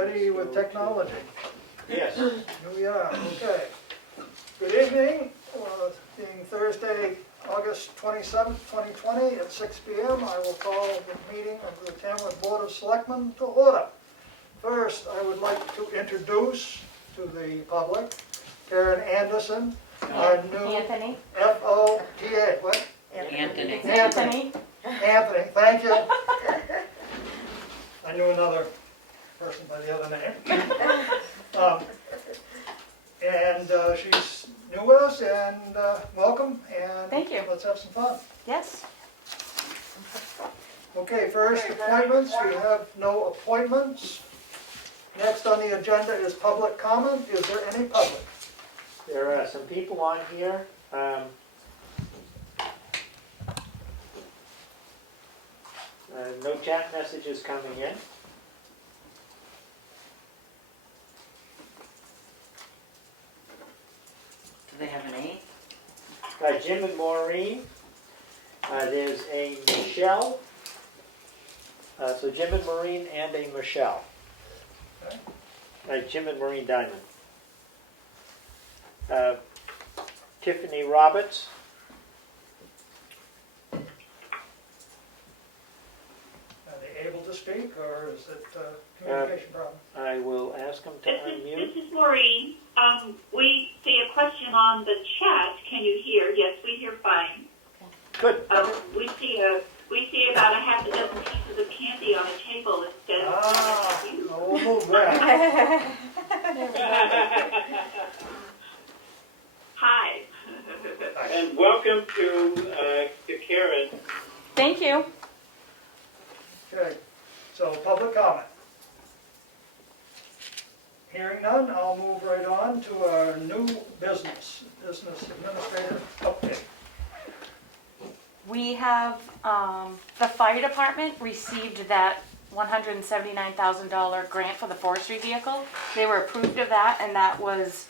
ready with technology? Yes. Here we are, okay. Good evening, being Thursday, August 27th, 2020 at 6 p.m. I will call the meeting of the Tamworth Board of Selectmen to order. First, I would like to introduce to the public Karen Anderson, our new Anthony. FOTA, what? Anthony. Anthony, thank you. I knew another person by the other name. She's new with us, and welcome, and Thank you. let's have some fun. Yes. Okay, first appointments, we have no appointments. Next on the agenda is public comment. Is there any public? There are some people on here. No chat messages coming in. Do they have an A? Jim and Maureen. There's a Michelle. So Jim and Maureen and a Michelle. Okay. Jim and Maureen Diamond. Tiffany Roberts. Are they able to speak, or is it a communication problem? I will ask them to unmute. This is Maureen. We see a question on the chat. Can you hear? Yes, we hear fine. Good. We see about a half a dozen pieces of candy on a table instead of We'll move that. Hi. And welcome to Karen. Thank you. Okay, so public comment. Hearing none, I'll move right on to our new business administrator update. We have, the fire department received that $179,000 grant for the forestry vehicle. They were approved of that, and that was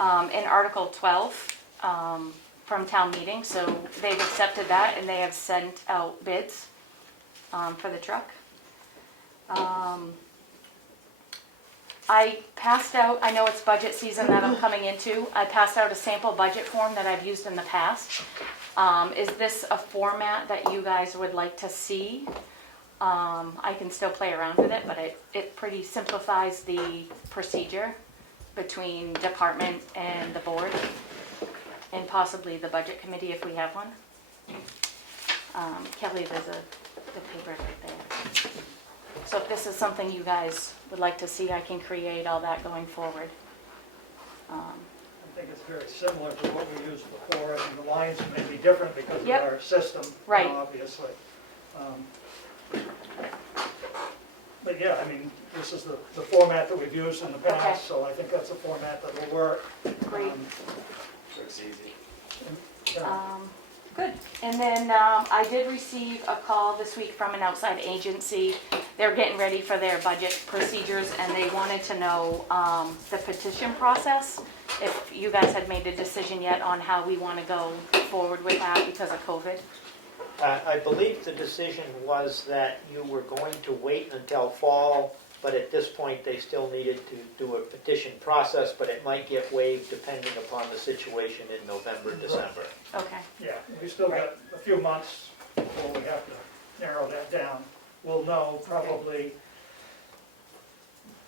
in Article 12 from town meeting. So they've accepted that, and they have sent out bids for the truck. I passed out, I know it's budget season that I'm coming into, I passed out a sample budget form that I've used in the past. Is this a format that you guys would like to see? I can still play around with it, but it pretty simplifies the procedure between department and the board, and possibly the budget committee if we have one. Kelly, there's the paper right there. So if this is something you guys would like to see, I can create all that going forward. I think it's very similar to what we used before, and the lines may be different because Yep. of our system, Right. Obviously. But yeah, I mean, this is the format that we've used in the past, Okay. so I think that's a format that will work. Great. So it's easy. Good. And then I did receive a call this week from an outside agency. They're getting ready for their budget procedures, and they wanted to know the petition process, if you guys had made a decision yet on how we want to go forward with that because of COVID. I believe the decision was that you were going to wait until fall, but at this point they still needed to do a petition process, but it might get waived depending upon the situation in November, December. Okay. Yeah, we still got a few months before we have to narrow that down. We'll know probably,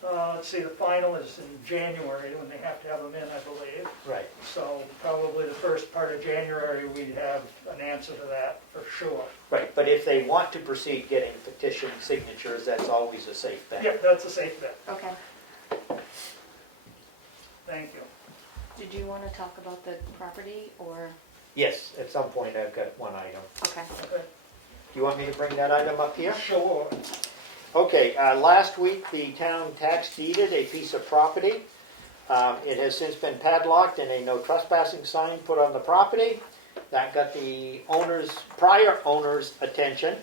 let's see, the final is in January when they have to have them in, I believe. Right. So probably the first part of January, we'd have an answer to that for sure. Right, but if they want to proceed getting petition signatures, that's always a safe bet. Yeah, that's a safe bet. Okay. Thank you. Did you want to talk about the property or? Yes, at some point I've got one item. Okay. Okay. Do you want me to bring that item up here? Sure. Okay, last week the town tax deeded a piece of property. It has since been padlocked and a no trespassing sign put on the property. That got the prior owner's attention.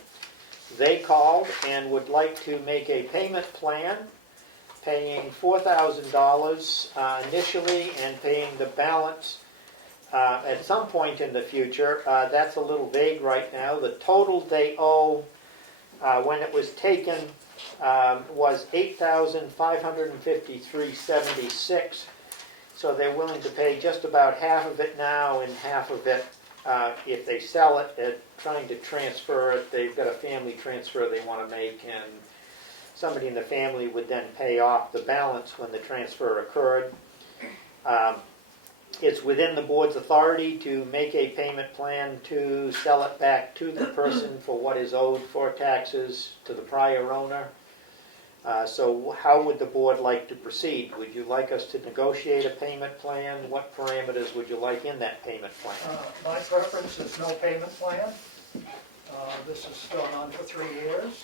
They called and would like to make a payment plan, paying $4,000 initially and paying the balance at some point in the future. That's a little vague right now. The total they owe when it was taken was $8,553.76. So they're willing to pay just about half of it now and half of it if they sell it. They're trying to transfer it. They've got a family transfer they want to make, and somebody in the family would then pay off the balance when the transfer occurred. It's within the board's authority to make a payment plan to sell it back to the person for what is owed for taxes to the prior owner. So how would the board like to proceed? Would you like us to negotiate a payment plan? What parameters would you like in that payment plan? My preference is no payment plan. This is going on for 3 years.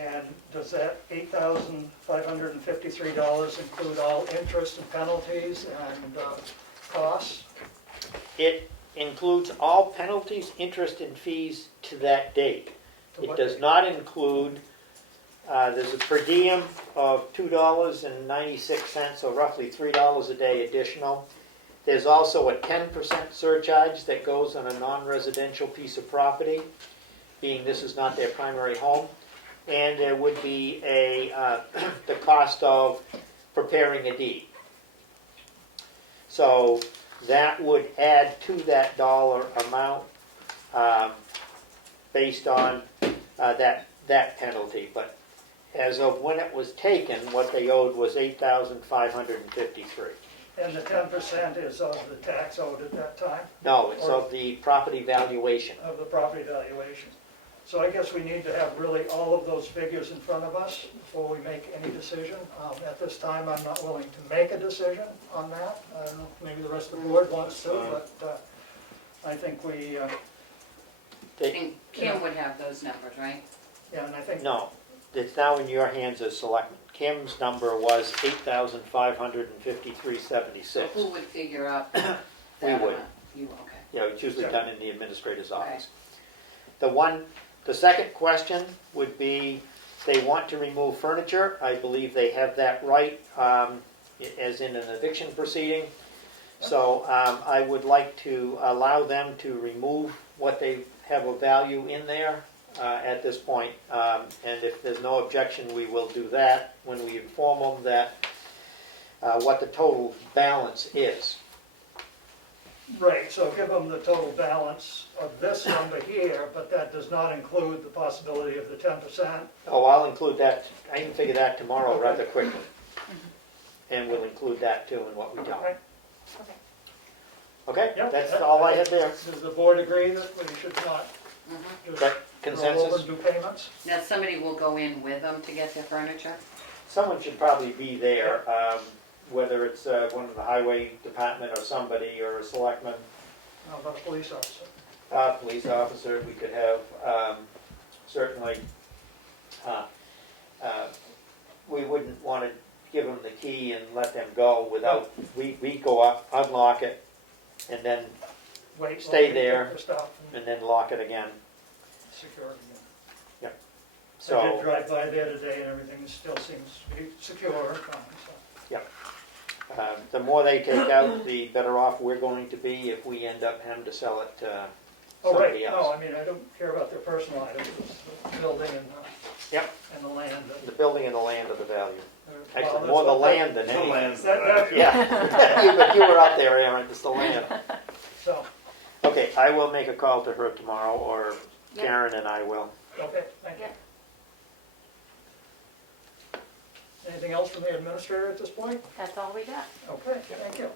And does that $8,553 include all interest and penalties and costs? It includes all penalties, interest, and fees to that date. To It what does date? not include, there's a per diem of $2.96, so roughly $3 a day additional. There's also a 10% surcharge that goes on a non-residential piece of property, being this is not their primary home. And there would be the cost of preparing a deed. So that would add to that dollar amount based on that penalty. But as of when it was taken, what they owed was $8,553. And the 10% is of the tax owed at that time, No, it's of the property valuation. of the property valuation. So I guess we need to have really all of those figures in front of us before we make any decision. At this time, I'm not willing to make a decision on that. I don't know, maybe the rest of the board wants to, but I think we, I think Kim would have those numbers, right? yeah, and I think, No, it's now in your hands as selectman. Kim's number was So $8,553.76. who would figure out We that would. amount? You, okay. Yeah, it's usually Yeah. done in the administrator's Okay. office. The second question would be, they want to remove furniture. I believe they have that right, as in an eviction proceeding. So I would like to allow them to remove what they have of value in there at this point. And if there's no objection, we will do that when we inform them that what the total balance is. right, so give them the total balance of this number here, but that does not include the possibility of the 10%. Oh, I'll include that. I can figure that tomorrow rather quickly. And we'll include that too in what we tell them. Okay. Okay, Yep. that's all I had there. Does the board agree that we should not Is just that roll over consensus? and do payments? Now, somebody will go in with them to get their furniture? Someone should probably be there, whether it's one of the highway department or somebody or a selectman, How about a police officer? police officer. We could have, certainly, we wouldn't want to give them the key and let them go without, we go up, unlock it, and then Wait. Stay while they there. take the stuff and and then lock it again. secure it again. I did So, drive by there today and everything still seems to be secure and fine, so. the more they take out, the better off we're going to be if we end up having to sell it to Oh, right, somebody no, else. I mean, I don't care about their personal items, it's the building and Yep. and the land. that- The building and the land are the value. well, Actually, that's more the what- land than The anything. land's That- Yeah, but you were out there, Aaron, it's the land. So, Okay, I will make a call to her tomorrow, or Yep. Karen and I will. okay, thank you. Yep. Anything else from the administrator at this point? That's all we got. Okay, thank you.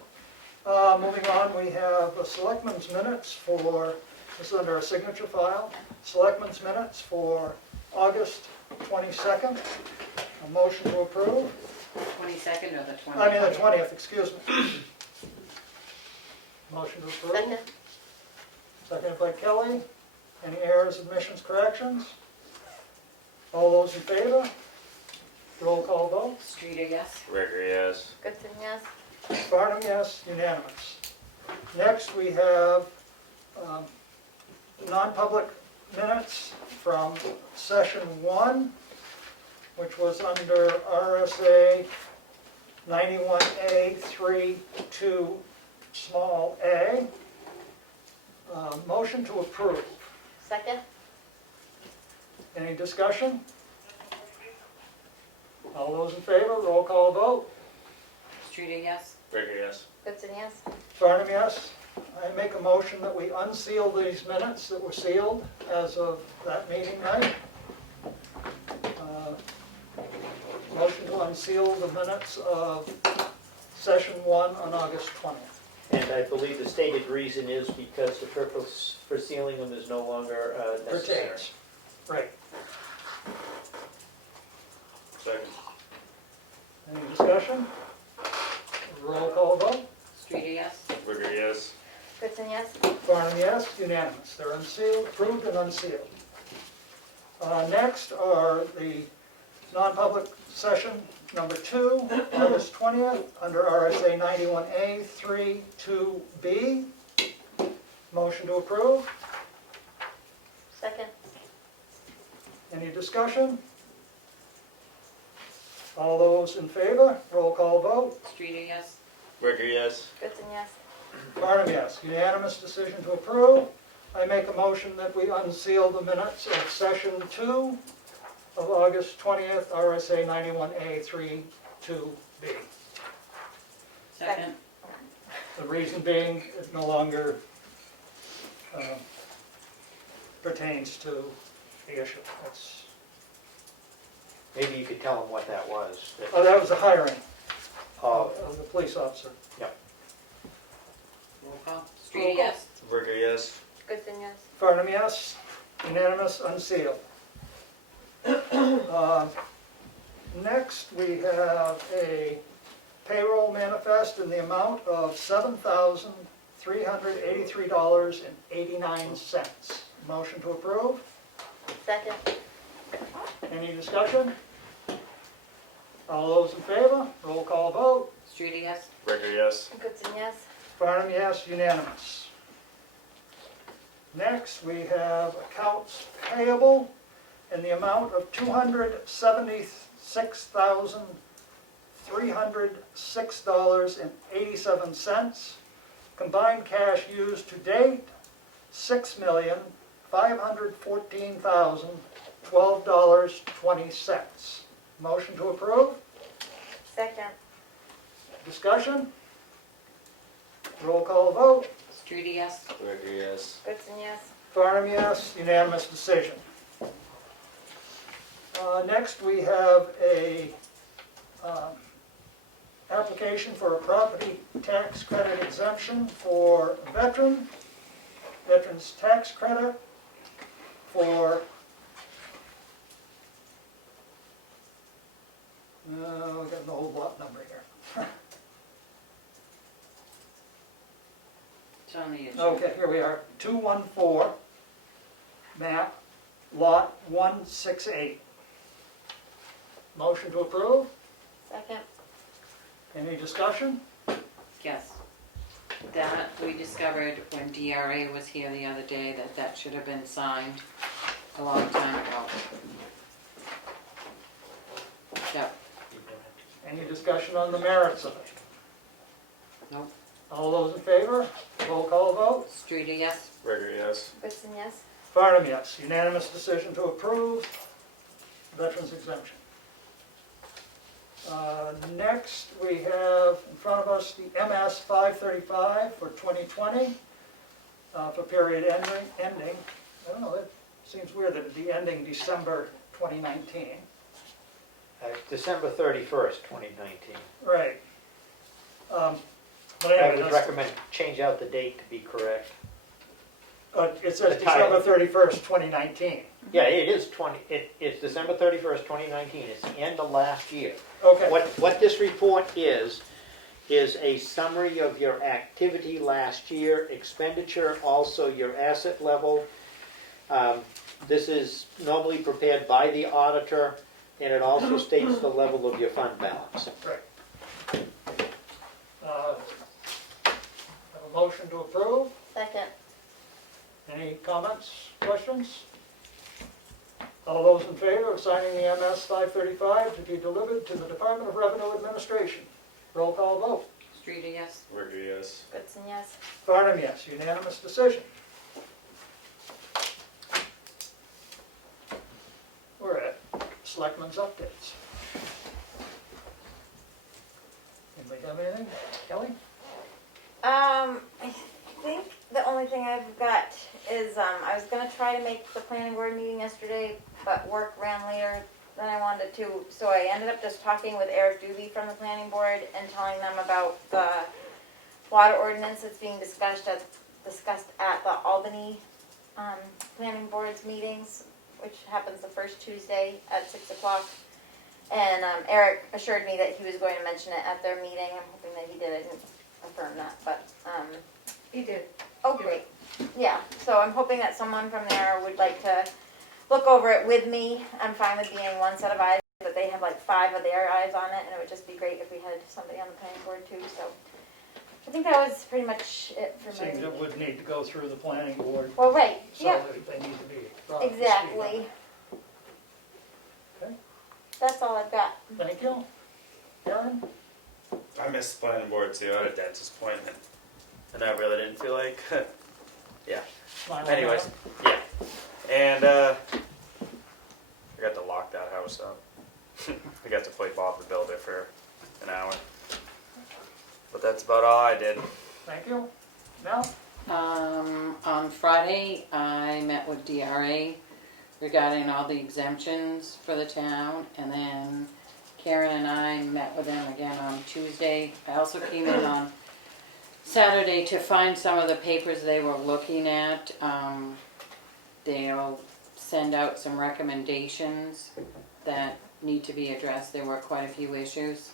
Moving on, we have the selectmen's minutes for, this is under a signature file, selectmen's minutes for August 22nd. A motion to approve, 22nd or the 20th? I mean the 20th, excuse me. Motion to approve. Second. Seconded by Kelly. Any errors, omissions, corrections? All those in favor? Roll call vote. Streeter, yes? Ricker, yes. Goodson, yes. Barnum, yes, unanimous. Next, we have non-public minutes from session 1, which was under RSA 91A32 small a. Motion to approve. Second. Any discussion? All those in favor, roll call vote. Streeter, yes? Ricker, yes. Goodson, yes? Farnum, yes. I make a motion that we unseal these minutes that were sealed as of that meeting night. Motion to unseal the minutes of session 1 on August 20th. And I believe the stated reason is because the purpose for sealing them is no longer necessary. Pertains. Right. Second. Any discussion? Roll call vote. Streeter, yes? Ricker, yes. Goodson, yes? Farnum, yes. Unanimous. They're unsealed, approved and unsealed. Next are the non-public session number 2, August 20th, under RSA 91A 3(2)B. Motion to approve. Second? Any discussion? All those in favor, roll call vote. Streeter, yes? Ricker, yes. Goodson, yes? Farnum, yes. Unanimous decision to approve. I make a motion that we unseal the minutes of session 2 of August 20th, RSA 91A 3(2)B. Second. The reason being, it no longer pertains to the issue. That's, Maybe you could tell them what that was. oh, that was the hiring Oh, of the police officer. Roll call. Streeter, yes? Ricker, yes. Goodson, yes? Farnum, yes. Unanimous, unsealed. Next, we have a payroll manifest in the amount of $7,383.89. Motion to approve. Second? Any discussion? All those in favor? Roll call vote. Streeter, yes? Ricker, yes. Goodson, yes? Farnum, yes, unanimous. Next, we have accounts payable in the amount of $276,306.87. Combined cash used to date, $6,514,012.20. Motion to approve. Second? Discussion? Roll call vote. Streeter, yes? Ricker, yes. Goodson, yes? Farnum, yes, unanimous decision. Next, we have a application for a property tax credit exemption for veterans tax credit for, we got an old lot number here. It's on the agenda. Okay, here we are, 214, map, lot 168. Motion to approve. Second? Any discussion? Yes. That, we discovered when DRA was here the other day that that should have been signed a long time ago. Yep. Any discussion on the merits of it? Nope. All those in favor? Roll call vote. Streeter, yes? Ricker, yes. Goodson, yes? Farnum, yes. Unanimous decision to approve veterans exemption. Next, we have in front of us the MS 535 for 2020 for period ending. I don't know, that seems weird that it'd be ending December 2019. December 31st, 2019. Right. But I anyway, would that's- recommend change out the date to be correct. it says The title. December 31st, 2019. Yeah, it is it's December 31st, 2019. It's the end of last year. Okay. What this report is a summary of your activity last year, expenditure, also your asset level. This is normally prepared by the auditor, and it also states the level of your fund balance. Right. Have a motion to approve. Second? Any comments, questions? All those in favor of signing the MS 535 to be delivered to the Department of Revenue Administration? Roll call vote. Streeter, yes? Ricker, yes. Goodson, yes? Farnum, yes. Unanimous decision. We're at Selectmen's updates. Have anything? Kelly? I think the only thing I've got is, I was gonna try to make the planning board meeting yesterday, but work ran later than I wanted to, so I ended up just talking with Eric Doobie from the planning board and telling them about the water ordinance that's being discussed at the Albany, planning board's meetings, which happens the first Tuesday at 6 o'clock. And, Eric assured me that he was going to mention it at their meeting. I'm hoping that he did. I didn't affirm that, but, He did. oh, great. Yeah, so I'm hoping that someone from there would like to look over it with me. I'm fine with being one set of eyes, but they have like 5 of their eyes on it, and it would just be great if we had somebody on the planning board too, so. I think that was pretty much it for Seems me. it would need to go through the planning board, Well, right, so yeah, they need to be brought up to speed on exactly. it. Okay. That's all I've got. Thank you. Karen? I missed the planning board too. I had a dentist appointment, and I really didn't feel like. Yeah. Smile on Anyways, that. yeah. And I got to lock that house up. I got to play Bob the Builder for an hour. But that's about all I did. Thank you. Mel? On Friday, I met with DRA regarding all the exemptions for the town, and then Karen and I met with them again on Tuesday. I also came in on Saturday to find some of the papers they were looking at. They'll send out some recommendations that need to be addressed. There were quite a few issues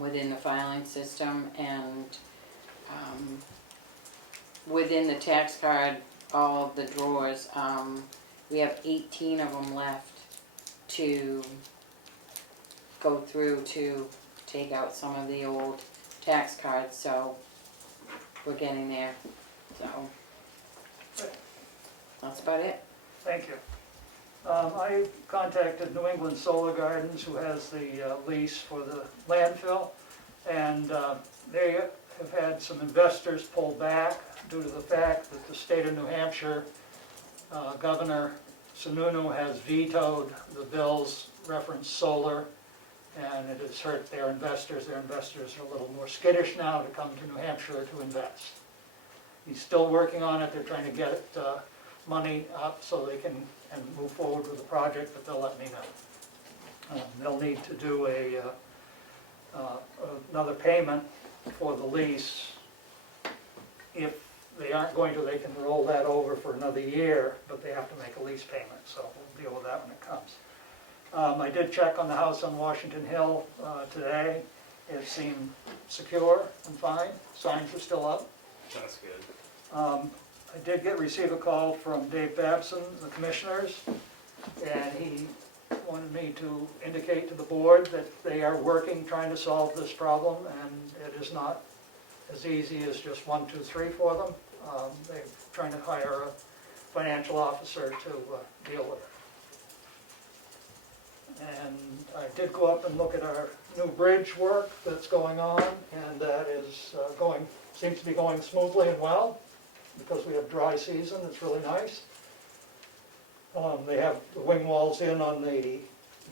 within the filing system, and within the tax card, all of the drawers, we have 18 of them left to go through to take out some of the old tax cards, so we're getting there, so that's about it. Thank you. I contacted New England Solar Gardens, who has the lease for the landfill, and they have had some investors pull back due to the fact that the state of New Hampshire, Governor Sununu has vetoed the bills reference solar, and it has hurt their investors. Their investors are a little more skittish now to come to New Hampshire to invest. He's still working on it. They're trying to get it, money up so they can move forward with the project, but they'll let me know. They'll need to do another payment for the lease. If they aren't going to, they can roll that over for another year, but they have to make a lease payment, so we'll deal with that when it comes. I did check on the house on Washington Hill today. It seemed secure and fine. Signs are still up. That's good. I did receive a call from Dave Babson, the commissioners, and he wanted me to indicate to the board that they are working, trying to solve this problem, and it is not as easy as just 1, 2, 3 for them. They're trying to hire a financial officer to deal with it. And I did go up and look at our new bridge work that's going on, and that is seems to be going smoothly and well, because we have dry season. It's really nice. They have the wing walls in on the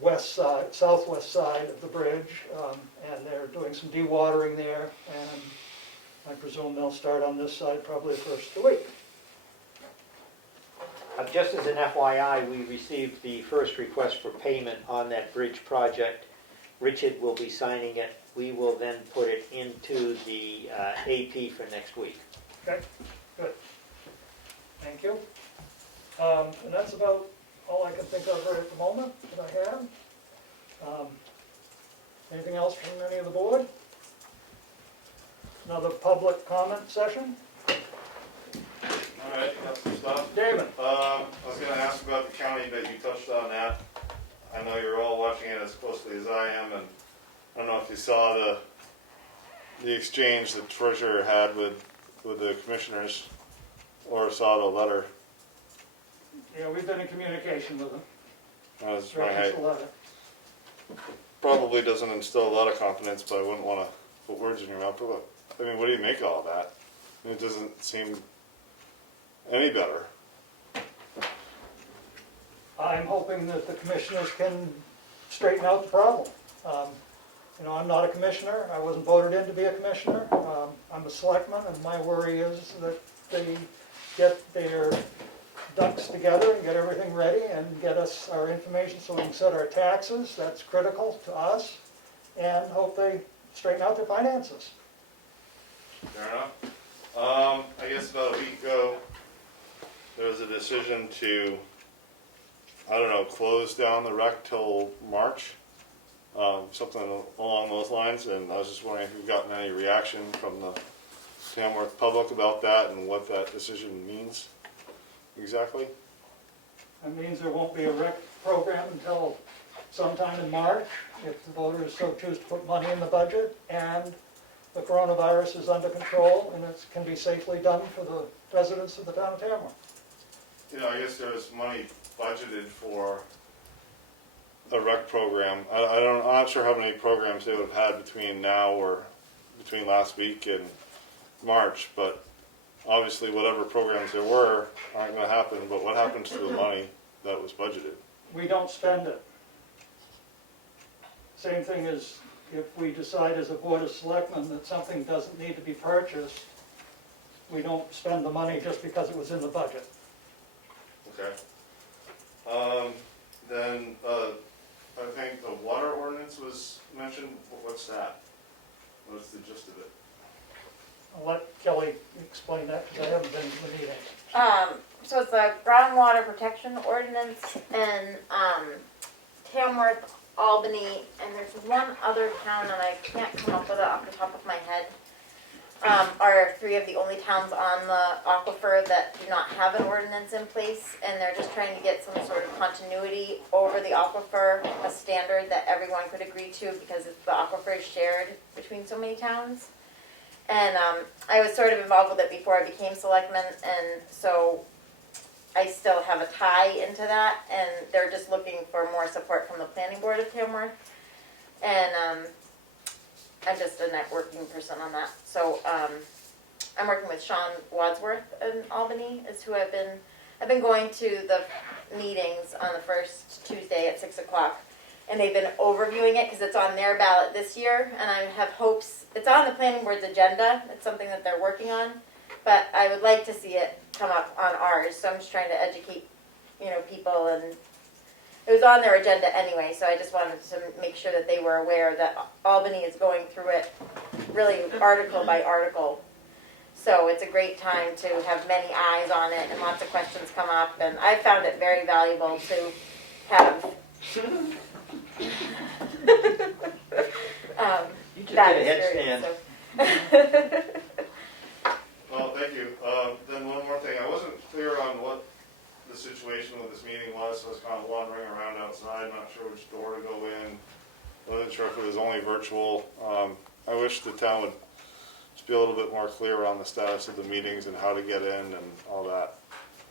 west side, southwest side of the bridge, and they're doing some dewatering there, and I presume they'll start on this side probably first of the week. Just as an FYI, we received the first request for payment on that bridge project. Richard will be signing it. We will then put it into the AP for next week. Okay, good. Thank you. And that's about all I can think of right at the moment that I have. Anything else from any of the board? Another public comment session? All right, got some stuff. David? I was gonna ask about the county, but you touched on that. I know you're all watching it as closely as I am, and I don't know if you saw the exchange the treasurer had with the commissioners, or saw the letter. Yeah, we've been in communication with them. That's Reference the letter. probably doesn't instill a lot of confidence, but I wouldn't want to put words in your mouth. But I mean, what do you make of all that? It doesn't seem any better. I'm hoping that the commissioners can straighten out the problem. You know, I'm not a commissioner, I wasn't voted in to be a commissioner. I'm a selectman, and my worry is that they get their ducks together and get everything ready and get us our information so we can set our taxes. That's critical to us, and hope they straighten out their finances. Fair enough. I guess about a week ago, there was a decision to, I don't know, close down the rec till March. Something along those lines, and I was just wondering if you've gotten any reaction from the Tamworth public about that and what that decision means exactly. That means there won't be a rec program until sometime in March, if the voters so choose to put money in the budget, and the coronavirus is under control, and it can be safely done for the residents of the town of Tamworth. You know, I guess there was money budgeted for a rec program. I'm not sure how many programs they would have had between now or between last week and March, but obviously whatever programs there were aren't going to happen. But what happens to the money that was budgeted? We don't spend it. Same thing as if we decide as a board of selectmen that something doesn't need to be purchased, we don't spend the money just because it was in the budget. Okay. Then I think the water ordinance was mentioned. What's that? What's the gist of it? I'll let Kelly explain that because I haven't been to the meeting. So it's a groundwater protection ordinance in Tamworth, Albany, and there's one other town, and I can't come up with it off the top of my head. Are three of the only towns on the aquifer that do not have an ordinance in place, and they're just trying to get some sort of continuity over the aquifer, a standard that everyone could agree to because the aquifer is shared between so many towns. And I was sort of involved with it before I became selectman, and so I still have a tie into that, and they're just looking for more support from the planning board of Tamworth. And I'm just a networking person on that. So I'm working with Sean Wadsworth in Albany, is who I've been going to the meetings on the first Tuesday at 6 o'clock. And they've been overviewing it because it's on their ballot this year, and I have hopes, it's on the planning board's agenda, it's something that they're working on, but I would like to see it come up on ours, so I'm just trying to educate, people, and it was on their agenda anyway, so I just wanted to make sure that they were aware that Albany is going through it really article by article. So it's a great time to have many eyes on it, and lots of questions come up, and I found it very valuable to have You just that get a experience. headstand. Well, thank you. Then one more thing. I wasn't clear on what the situation with this meeting was, so I was kind of wandering around outside, not sure which door to go in. I wasn't sure if it was only virtual. I wish the town would just be a little bit more clear on the status of the meetings and how to get in and all that.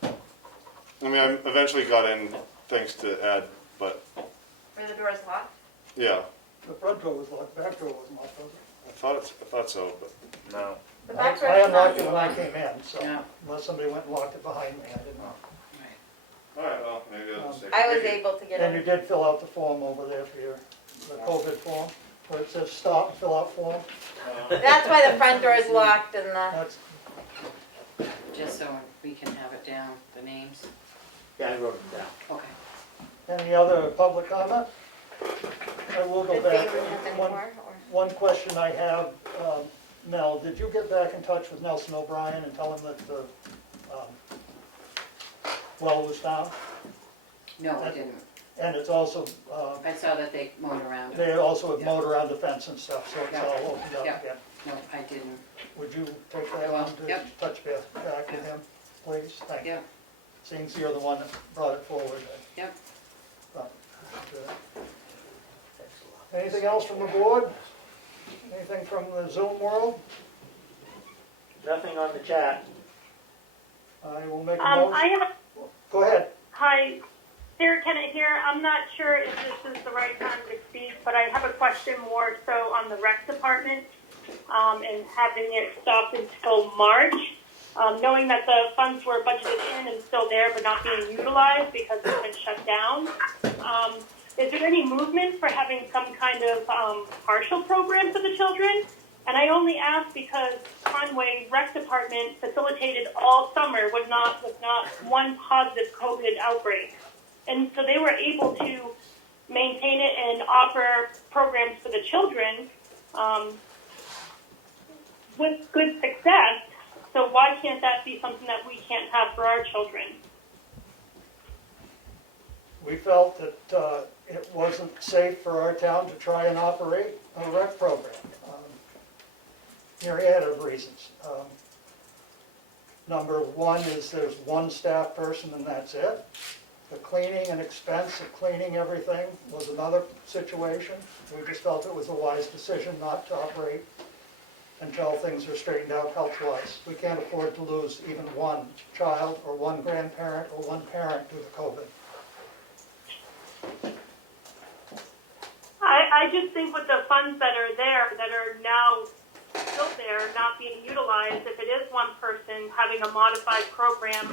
I mean, I eventually got in thanks to Ed, but Were the doors locked? yeah, The front door was locked, back door wasn't locked, was it? I thought so, but No. The back I door's not unlocked it when I came in, so Yeah. unless somebody went and locked it behind me, I didn't know. all right. Well, maybe I was mistaken. I was Thank you. able to get And you in. did fill out the form over there for the COVID form, where it says stop, fill out form. That's why the front door is locked and the, That's, Just so we can have it down, the names. Yeah, I wrote them down. Okay. any other public comment? I will go did back. David have any One- more? Or? One question I have, Mel, did you get back in touch with Nelson O'Brien and tell him that the well was found? No, I didn't. And it's also, I saw that they mowed around it. they also have Yeah. mowed around the fence and stuff, so it's Yeah. all opened up Yeah. again. No, I didn't. Would you take I that will. on to Yep. touch base back with him, please? Thank you. Yeah, Seems you're the one that brought it forward. Yep. Anything else from the board? Anything from the Zoom world? Nothing on the chat. I will make a I motion. have, Go ahead. hi, Sarah Kennett here. I'm not sure if this is the right time to speak, but I have a question more so on the rec department, and having it stopped until March. Knowing that the funds were budgeted in and still there, but not being utilized because it's been shut down. is there any movement for having some kind of partial program for the children? And I only ask because Conway Rec Department facilitated all summer with not one positive COVID outbreak. And so they were able to maintain it and offer programs for the children with good success. So why can't that be something that we can't have for our children? We felt that it wasn't safe for our town to try and operate a rec program. Myriad of reasons. Number one is there's one staff person and that's it. The cleaning and expense of cleaning everything was another situation. We just felt it was a wise decision not to operate until things are straightened out health-wise. We can't afford to lose even one child or one grandparent or one parent due to COVID. I just think with the funds that are there, that are now still there, not being utilized, if it is one person having a modified program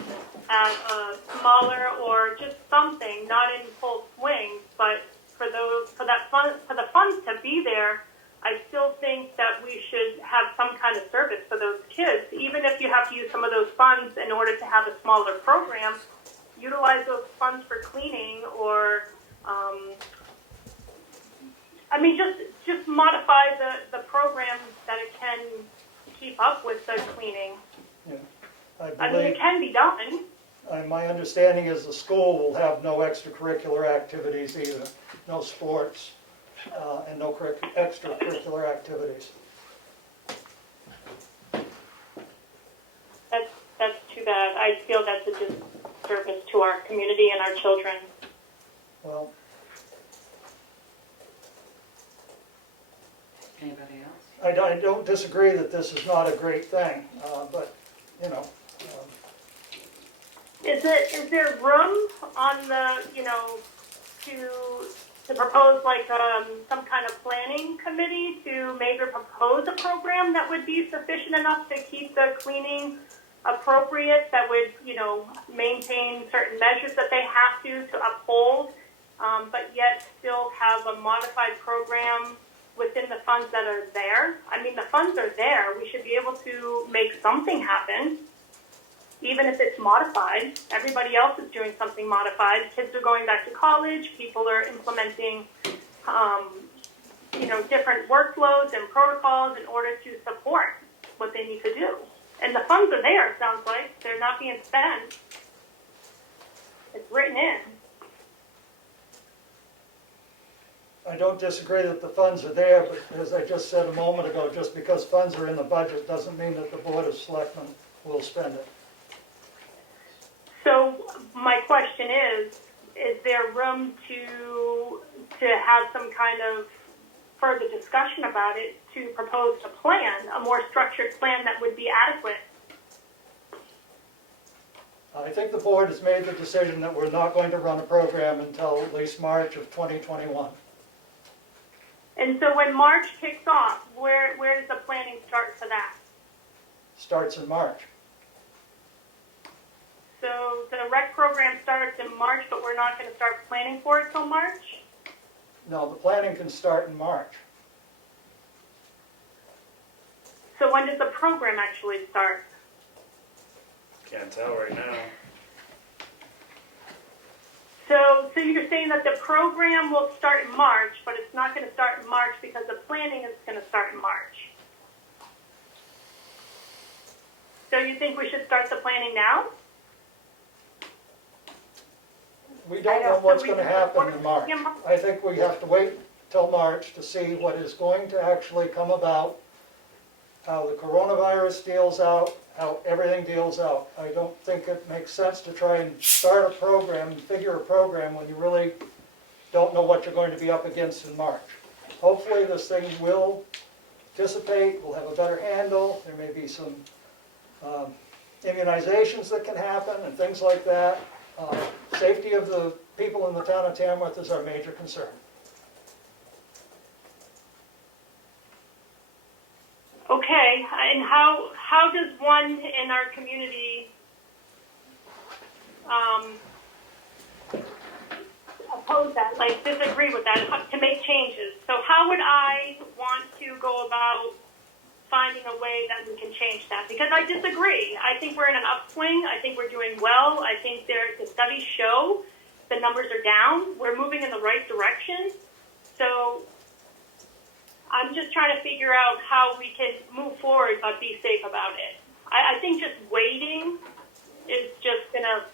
at a smaller or just something, not in full swing, but for the funds to be there, I still think that we should have some kind of service for those kids. Even if you have to use some of those funds in order to have a smaller program, utilize those funds for cleaning or just modify the program that it can keep up with the cleaning. Yeah. I mean, it can be done. My understanding is the school will have no extracurricular activities either, no sports, and no extracurricular activities. That's too bad. I feel that's a disservice to our community and our children. Well, Anybody else? I don't disagree that this is not a great thing, but, you know. Is there room on the, to propose like some kind of planning committee to maybe propose a program that would be sufficient enough to keep the cleaning appropriate, that would, maintain certain measures that they have to uphold, but yet still have a modified program within the funds that are there? I mean, the funds are there. We should be able to make something happen, even if it's modified. Everybody else is doing something modified. Kids are going back to college. People are implementing, different workflows and protocols in order to support what they need to do. And the funds are there, it sounds like. They're not being spent. It's written in. I don't disagree that the funds are there, but as I just said a moment ago, just because funds are in the budget doesn't mean that the Board of Selectmen will spend it. So my question is there room to have some kind of further discussion about it, to propose a plan, a more structured plan that would be adequate? I think the board has made the decision that we're not going to run a program until at least March of 2021. And so when March kicks off, where does the planning start for that? Starts in March. So the rec program starts in March, but we're not going to start planning for it till March? No, the planning can start in March. So when does the program actually start? Can't tell right now. So you're saying that the program will start in March, but it's not going to start in March because the planning is going to start in March. So you think we should start the planning now? We don't know what's going to happen in March. I think we have to wait till March to see what is going to actually come about, how the coronavirus deals out, how everything deals out. I don't think it makes sense to try and start a program and figure a program when you really don't know what you're going to be up against in March. Hopefully this thing will dissipate, we'll have a better handle, there may be some immunizations that can happen and things like that. Safety of the people in the town of Tamworth is our major concern. Okay, and how does one in our community oppose that, like disagree with that, to make changes. So how would I want to go about finding a way that we can change that? Because I disagree. I think we're in an upswing. I think we're doing well. I think the studies show the numbers are down. We're moving in the right direction. So I'm just trying to figure out how we can move forward but be safe about it. I think just waiting is just gonna,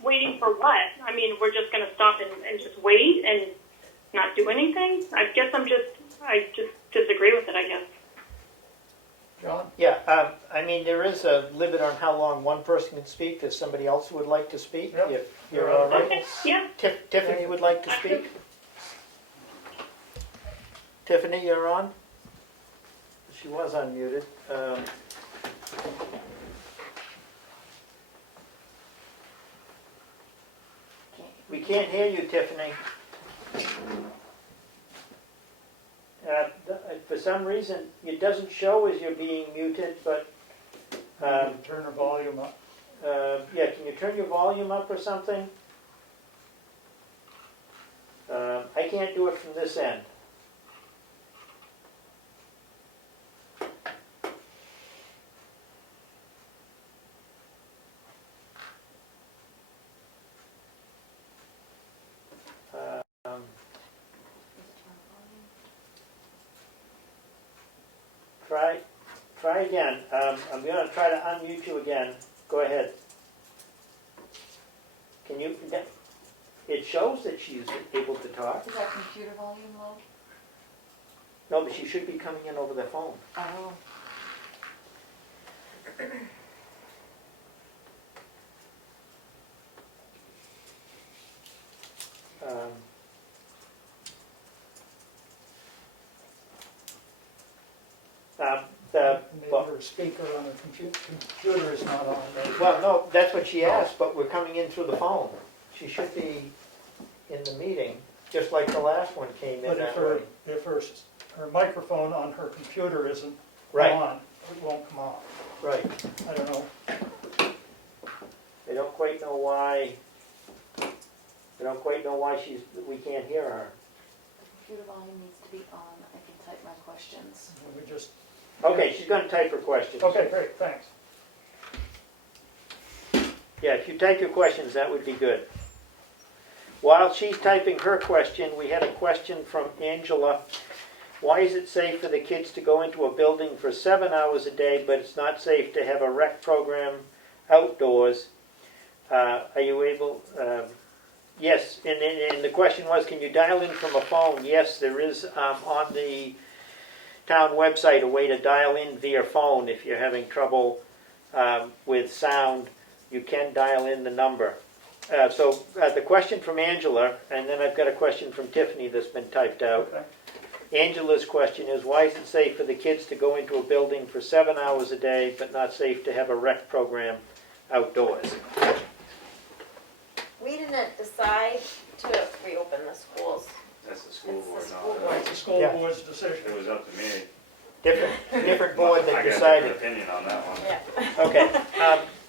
waiting for what? I mean, we're just gonna stop and just wait and not do anything? I guess I just disagree with it, I guess. John? Yeah, I mean, there is a limit on how long one person can speak. There's somebody else who would like to speak. Yep. If you're all right. Okay, yeah. Tiffany would like to speak. Tiffany, you're on. She was unmuted. We can't hear you, Tiffany. For some reason, it doesn't show as you're being muted, but Turn the volume up. yeah, can you turn your volume up or something? I can't do it from this end. Try again. I'm going to try to unmute you again. Go ahead. Can you? It shows that she's able to talk. Is that computer volume low? No, but she should be coming in over the phone. Oh. Maybe her speaker on the computer is not on. Well, no, that's what she asked, but we're coming in through the phone. She should be in the meeting, just like the last one came in But that way. if her microphone on her computer isn't Right. on, it won't come on. Right. I don't know. They don't quite know why. They don't quite know why we can't hear her. Computer volume needs to be on. I can type my questions. We just, Okay, she's going to type her questions. okay, great, thanks. Yeah, if you type your questions, that would be good. While she's typing her question, we had a question from Angela. Why is it safe for the kids to go into a building for 7 hours a day, but it's not safe to have a rec program outdoors? Are you able? Yes, and the question was, can you dial in from a phone? Yes, there is on the town website a way to dial in via phone if you're having trouble with sound. You can dial in the number. So the question from Angela, and then I've got a question from Tiffany that's been typed out. Okay. Angela's question is, why is it safe for the kids to go into a building for 7 hours a day, but not safe to have a rec program outdoors? We didn't decide to reopen the schools. That's the school It's the board, school not board. It's the school Yeah. board's decision. It was up to me. Different board I that got a different decided. opinion on that one. Yeah. Okay,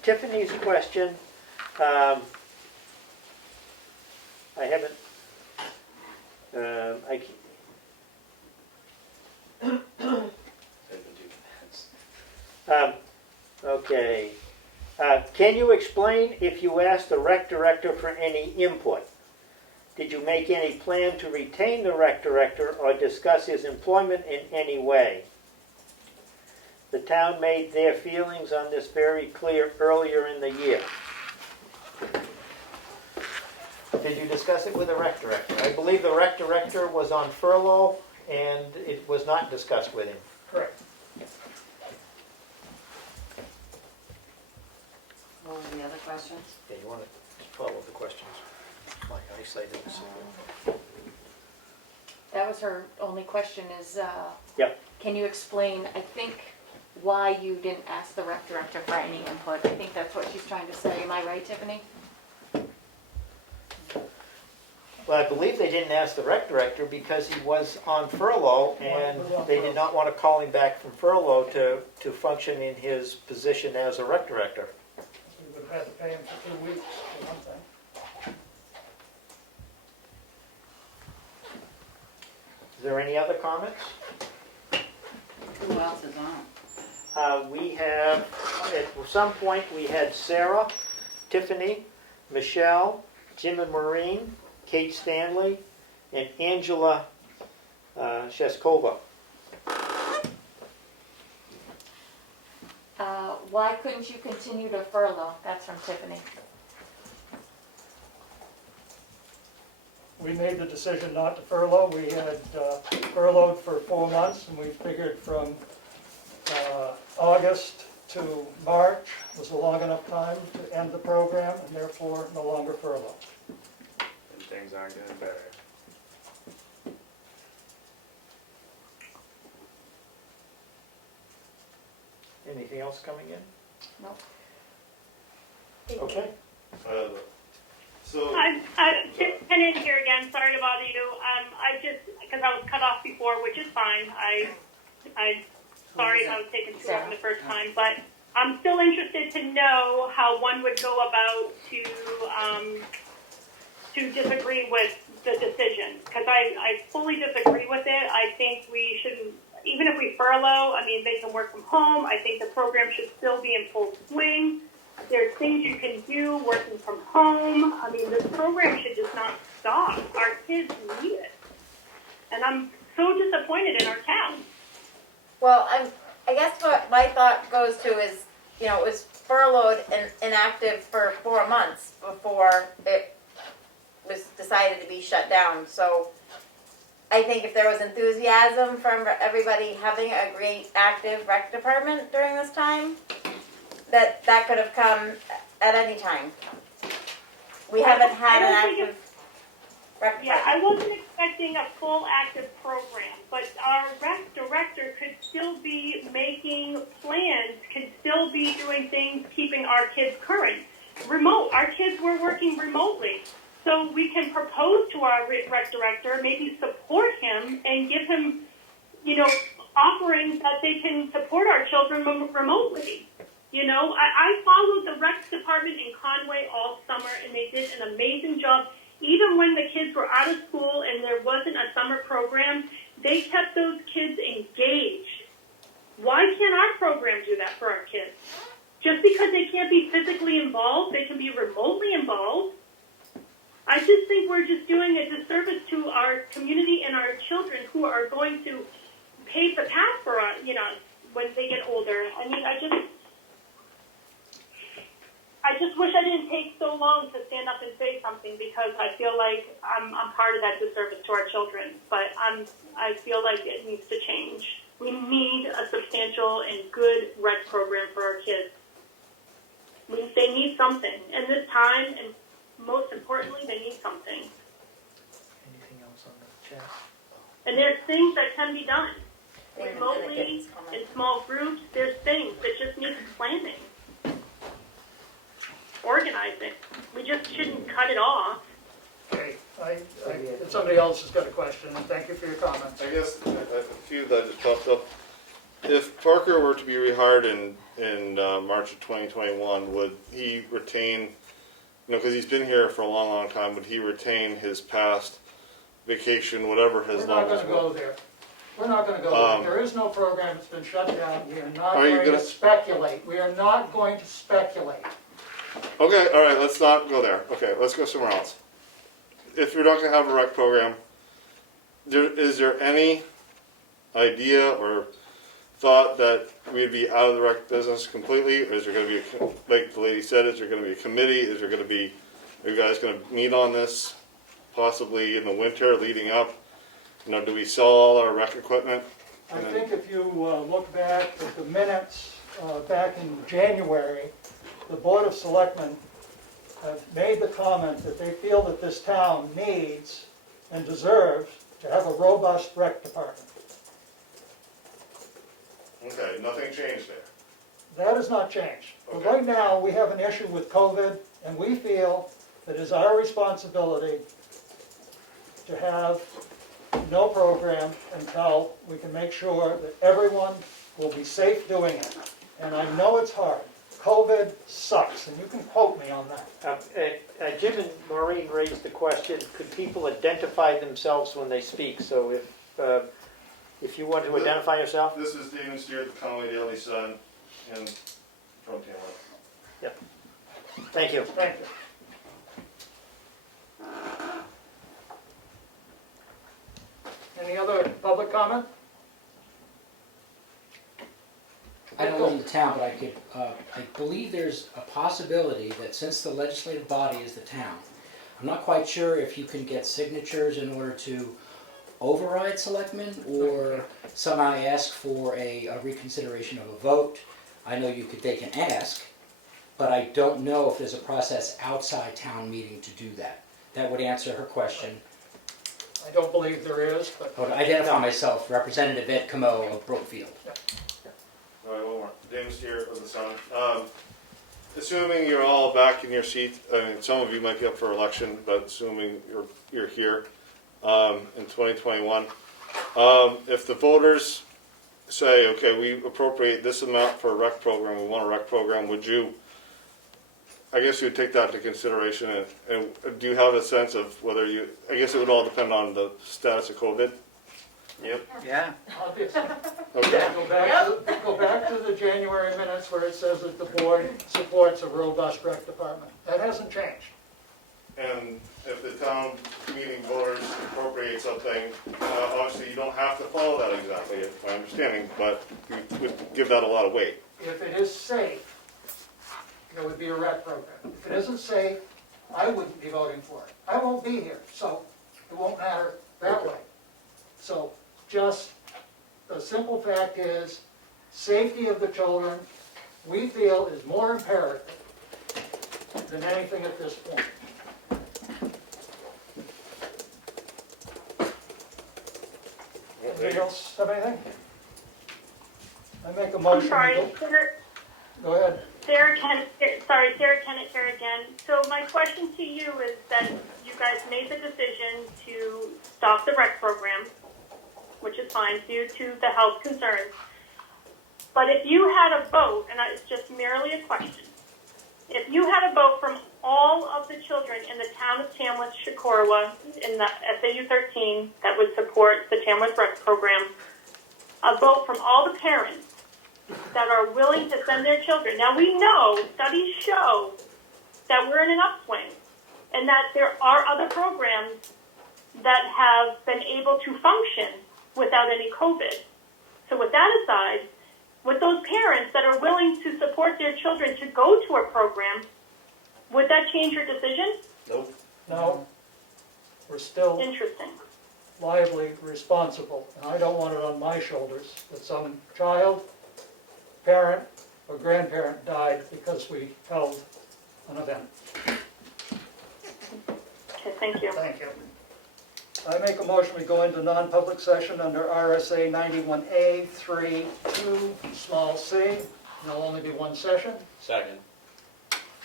Tiffany's question, I haven't, I can't. Taking 2 minutes. Okay. Can you explain if you asked the rec director for any input? Did you make any plan to retain the rec director or discuss his employment in any way? The town made their feelings on this very clear earlier in the year. Did you discuss it with the rec director? I believe the rec director was on furlough and it was not discussed with him. Correct. What were the other questions? Yeah, you want to follow the questions? My eyesight is That was her only question is, Yep. can you explain, I think, why you didn't ask the rec director for any input? I think that's what she's trying to say. Am I right, Tiffany? Well, I believe they didn't ask the rec director because he was on furlough and they did not want to call him back from furlough to function in his position as a rec director. We would have had to pay him for 2 weeks, for one thing. Is there any other comments? Who else is on? We have, at some point, we had Sarah, Tiffany, Michelle, Jim and Maureen, Kate Stanley, and Angela Sheskova. Why couldn't you continue to furlough? That's from Tiffany. We made the decision not to furlough. We had furloughed for 4 months, and we figured from August to March was a long enough time to end the program, and therefore no longer furlough. And things aren't getting better. Anything else coming in? Nope. Okay. So, Tenant here again, sorry to bother you. Because I was cut off before, which is fine. I'm sorry if I was taken too long the first time, but I'm still interested to know how one would go about to disagree with the decision. Because I fully disagree with it. I think we shouldn't, even if we furlough, I mean, they can work from home. I think the program should still be in full swing. There's things you can do working from home. I mean, this program should just not stop. Our kids need it. And I'm so disappointed in our town. Well, I guess what my thought goes to is, you know, it was furloughed and inactive for 4 months before it was decided to be shut down. So I think if there was enthusiasm from everybody having a great active rec department during this time, that could have come at any time. We haven't had an active rec department. Yeah, I wasn't expecting a full active program, but our rec director could still be making plans, could still be doing things, keeping our kids current. Remote, our kids were working remotely. So we can propose to our rec director, maybe support him and give him, you know, offerings that they can support our children remotely. You know, I followed the rec department in Conway all summer, and they did an amazing job. Even when the kids were out of school and there wasn't a summer program, they kept those kids engaged. Why can't our program do that for our kids? Just because they can't be physically involved, they can be remotely involved. I just think we're just doing a disservice to our community and our children who are going to pave the path for us, you know, when they get older. I mean, I just wish I didn't take so long to stand up and say something, because I feel like I'm part of that disservice to our children. But I feel like it needs to change. We need a substantial and good rec program for our kids. They need something. And this time, and most importantly, they need something. Anything else on the chat? And there's things that can be done Wait a minute, remotely, it's coming. in small groups. There's things that just need planning, organizing. We just shouldn't cut it off. Okay, somebody else has got a question, and thank you for your comments. I guess a few that just popped up. If Parker were to be rehired in March of 2021, would he retain, you know, because he's been here for a long, long time, would he retain his past vacation, whatever his We're not levels gonna go were? there. We're not gonna go there. There is no program that's been shut down. We are not Are you going to gonna- speculate. We are not going to speculate. Okay, all right, let's not go there. Okay, let's go somewhere else. If you're not going to have a rec program, is there any idea or thought that we'd be out of the rec business completely? Or is there going to be, like the lady said, is there going to be a committee? Is there going to be, are you guys going to meet on this possibly in the winter leading up? You know, do we sell all our rec equipment? I think if you look back at the minutes back in January, the Board of Selectmen have made the comment that they feel that this town needs and deserves to have a robust rec department. Okay, nothing changed there. That has not changed. But Okay. right now, we have an issue with COVID, and we feel that it is our responsibility to have no program until we can make sure that everyone will be safe doing it. And I know it's hard. COVID sucks, and you can quote me on that. Jim and Maureen raised the question, could people identify themselves when they speak? So if if you want to identify yourself. This is David Steer, the Conway Daily Sun, and from Tamworth. Thank you. Thank you. Any other public comment? I don't live in the town, but I could, I believe there's a possibility that since the legislative body is the town, I'm not quite sure if you can get signatures in order to override selectmen or somehow ask for a reconsideration of a vote. I know they can ask, but I don't know if there's a process outside town meeting to do that. That would answer her question. I don't believe there is, but I would identify myself, Representative Ed Comeau of Brookfield. All right, one more. James here of the Sun. Assuming you're all back in your seat, I mean, some of you might be up for election, but assuming you're here in 2021, if the voters say, okay, we appropriate this amount for a rec program, we want a rec program, would you? I guess you would take that into consideration, and do you have a sense of whether you? I guess it would all depend on the status of COVID. Yep. Yeah. obviously. Okay. Go back to the January minutes where it says that the board supports a robust rec department. That hasn't changed. And if the town meeting voters appropriate something, obviously you don't have to follow that exactly, if my understanding, but you would give that a lot of weight. If it is safe, there would be a rec program. If it isn't safe, I wouldn't be voting for it. I won't be here, so it won't matter that way. So just the simple fact is, safety of the children, we feel is more imperative than anything at this point. Anybody else have anything? I make a I'm motion. sorry, Go ahead. Sarah Kennett here again. So my question to you is that you guys made the decision to stop the rec program, which is fine due to the health concerns. But if you had a vote, and it's just merely a question, if you had a vote from all of the children in the town of Tamworth, Shikorowa, in the SAU 13 that would support the Tamworth rec program, a vote from all the parents that are willing to send their children. Now we know, studies show that we're in an upswing and that there are other programs that have been able to function without any COVID. So with that aside, with those parents that are willing to support their children to go to a program, would that change your decision? Nope. No, we're still Interesting. liably responsible, and I don't want it on my shoulders that some child, parent, or grandparent died because we held an event. Okay, thank you. Thank you. I make a motion we go into non-public session under RSA 91A 3(2) small c. There'll only be one session. Second.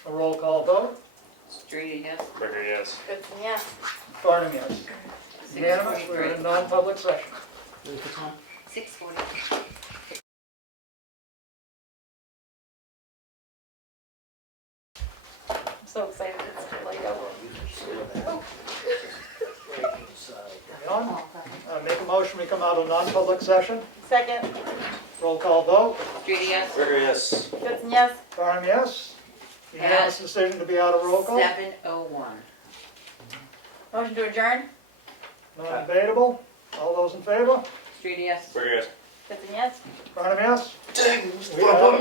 A roll call vote. Streety, yes? Burger, yes. Goodson, yes. Farnum, yes. Unanimous, we're in non-public session. Where's the time? 6:40. I'm so excited it's Lego. On. Make a motion we come out of non-public session. Second. Roll call vote. Streety, yes? Burger, yes. Goodson, yes. Farnum, yes. Unanimous decision to be out of roll call. 7:01. Motion to adjourn. Non-debatable. All those in favor? Streety, yes? Burger, yes. Goodson, yes. Farnum, yes. Dang, We are-